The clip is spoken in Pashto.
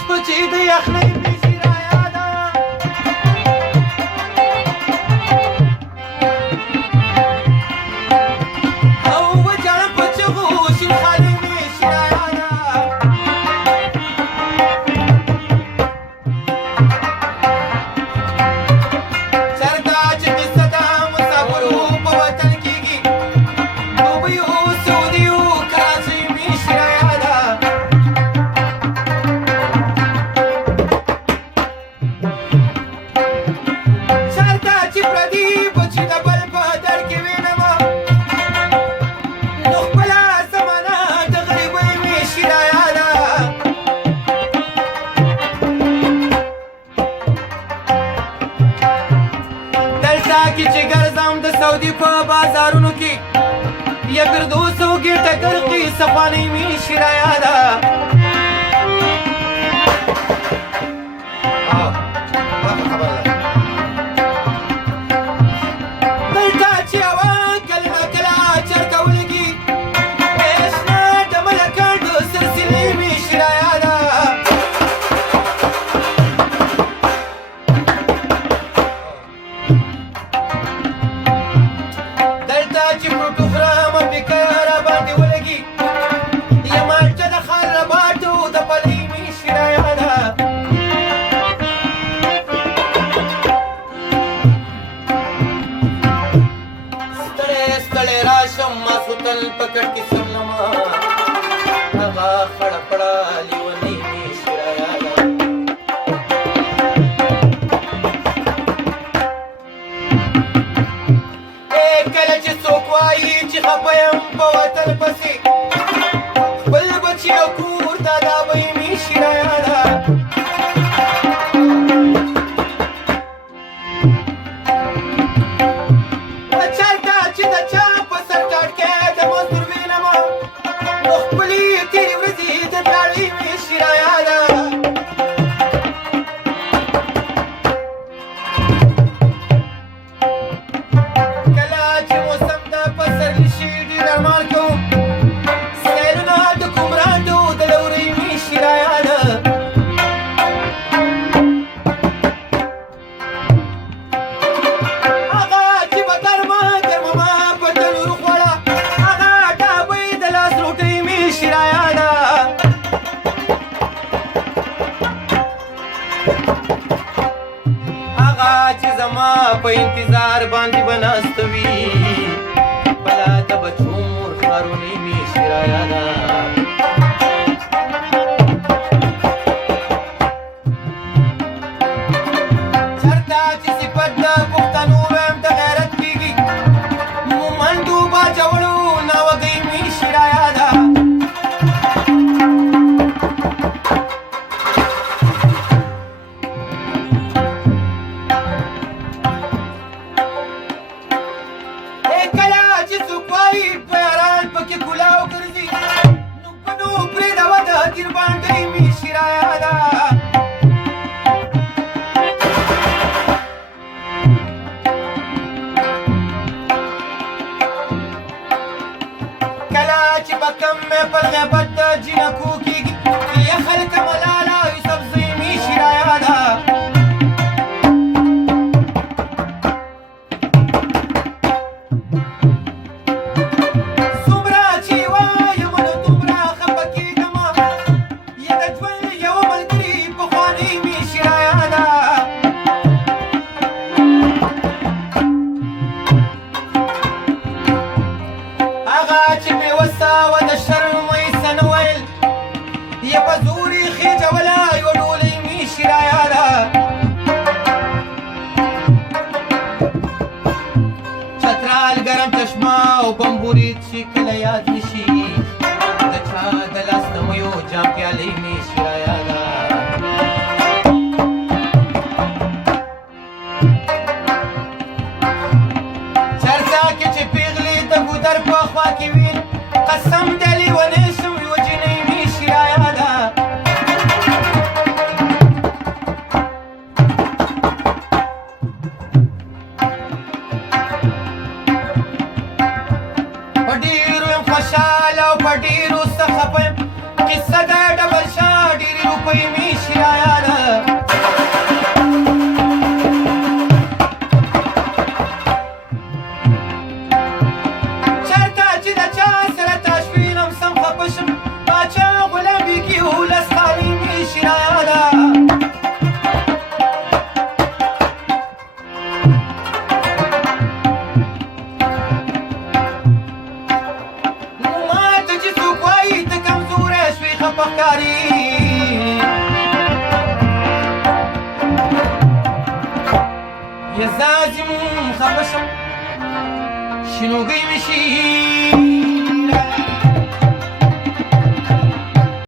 شپه چې د یخنۍ مې شي رایاده او وجاړم په چغو شین خالي مې شي رایاده چرته چې قصه د مسافرو په وطن کېږي دوبۍ او سعودي او کراچۍ مې شي رایاده چرته چې پردي بچي د بل په در کې وینمه نو خپله زمانه د غریبۍ مې شي رایاده دلته کې چې ګرځم د سعودي په بازارونو کې یا فردوس او ګېټه ګرقي صفانۍ مې شي رایاده دلته چې هوا کله ناکله چرته ولګي شنه ډمله کډ سلسلې مې شي رایاده دلته چې فروټو خرام امریکا راباندې ولګي یا مالټه د ښار رباټو د پلۍ مې شي رایاده ستړی ستړی راشم ماسوتل په کټ کې سرلمه هغه خړه پړه لیونۍ مې شي رایاده کله چې څوک وایي چې خفه یم په وطن پسې خپل بچي او کور دادا به یې مې شي رایاده چرته چې د چا په سر ټاټ کې د مزدور وینمه نو خپلې تېرې ورځې د داړې مې شي رایاده کله چې موسم د پسرلي شي ډېر ارمان کوم سیلونه د کومرانډو د لورۍ مې شي رایاده هغه چې به ګرمه ګرمه په تنور خوړه هغه ډابۍ د لاس روټۍ مې شي رایاده هغه چې زما په انتظار باندې به ناست وي خپله د بچو مور ښارونۍ مې شي رایاده چرته چې صفت د پښتنو ویم د غیرت کېږي مومندو باجوړو ناوګۍ مې شي رایاده کله چې څوک وایي په یاران پکې کلاو ګرځي نو په نو پرېږدوه د تیر بانډۍ مې شي رایاده کله چې به کم مې پر غیبت د جینکو کېږي یا خلکه ملاله یوسف زوی مې شي رایاده څومره چې وایم نو دومره خفه کېږمه یا د ژوند یوه ملګري پخوانۍ مې شي رایاده هغه چې بېوسه وه د شرم ویسه نه ویل یا په زور یې خېجوله یوه ډولۍ مې شي رایاده چترال ګرم چشمه او بمبورید چې کله یاد نه شي د چا د لاس نمیو جام پیالۍ مې شي رایاده شنو گئی مشي